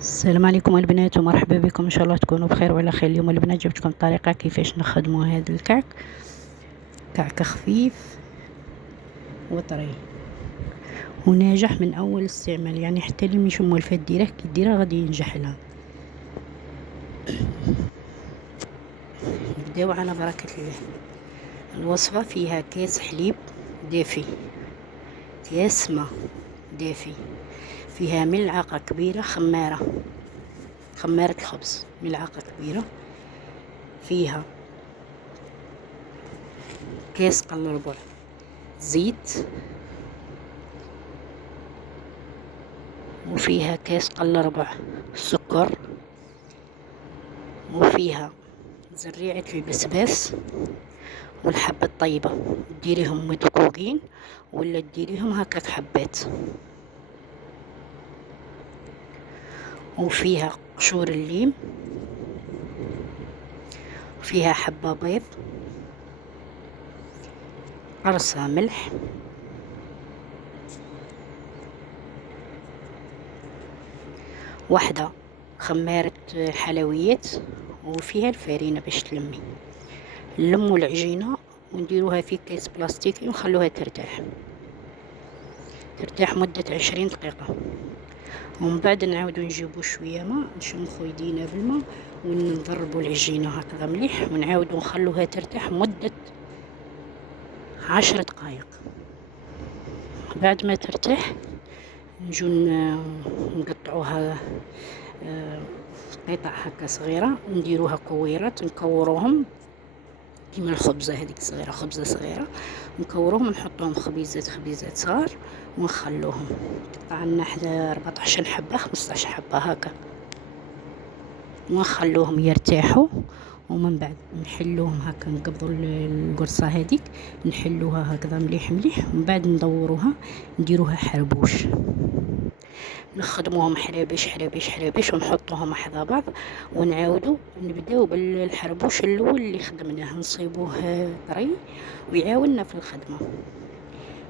السلام عليكم البنات ومرحبا بكم، ان شاء الله تكونوا بخير وعلى خير. اليوم البنات جبتكم طريقه كيفاش نخدموا هذا الكعك. كعك خفيف وطري وناجح من اول استعمال، يعني حتى اللي مش موالفه ديره كي ديره غادي ينجح لها. نبداو على بركه الله. الوصفه فيها كاس حليب دافي، كاس ماء دافي، فيها ملعقه كبيره خمارة الخبز، ملعقة كبيرة، فيها كاس قل ربع زيت، وفيها كاس قل ربع سكر، وفيها زريعة البسباس والحبة الطيبة، ديريهم مدقوقين ولا ديريهم هكاك حبات، وفيها قشور الليم، فيها حبة بيض، قرصة ملح، واحدة خمارة حلويات، وفيها الفارينة باش تلمي. نلموا العجينة ونديروها في كيس بلاستيكي ونخلوها ترتاح مدة 20 دقيقة، ومن بعد نعاودو نجيبو شوية ماء نشمخو يدينا بالماء ونضربو العجينة هكذا مليح، ونعاودو نخلوها ترتاح مدة 10 دقائق. بعد ما ترتاح نجو نقطعوها قطع هكا صغيرة، نديروها كويرات نكوروهم كيما الخبزة هذيك صغيرة، خبزة صغيرة نكوروهم ونحطوهم خبيزات صغار ونخلوهم. قطع لنا حدا 14 حبة 15 حبة هكا، ونخلوهم يرتاحوا، ومن بعد نحلوهم هكا، نقبضوا القرصة هذيك نحلوها هكذا مليح ومن بعد ندوروها نديروها حربوش، نخدموهم حرابيش ونحطوهم حذا بعض، ونعاودو نبداو بالحربوش الاول اللي خدمناه نصيبوه طري ويعاوننا في الخدمه،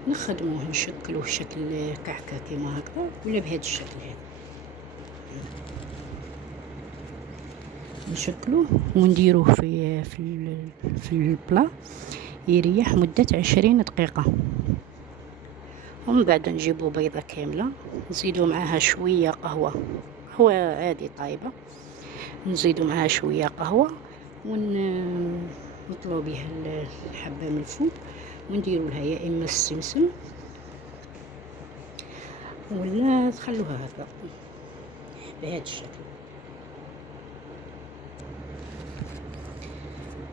نخدموه نشكلوه شكل كعكه كيما هكذا ولا بهذا الشكل هذا، نشكلوه ونديروه في البلا يريح مده 20 دقيقه. ومن بعد نجيبو بيضة كاملة نزيدو معاها شوية قهوة عادي طايبة، نزيدو معاها شوية قهوة ونطلو بها الحبة من الفوق، ونديرو لها يا اما السمسم ولا تخلوها هكا بهذا الشكل.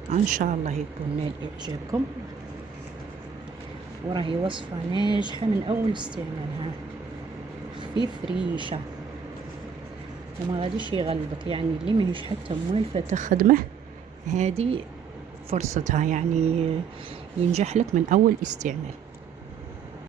ان شاء الله يكون نال اعجابكم، وراهي وصفة ناجحة من أول استعمالها، خفيف ريشة وما غاديش يغلبك، يعني اللي ماهيش حتى موالفة تخدمه هذه فرصتها، يعني ينجح لك من أول استعمال.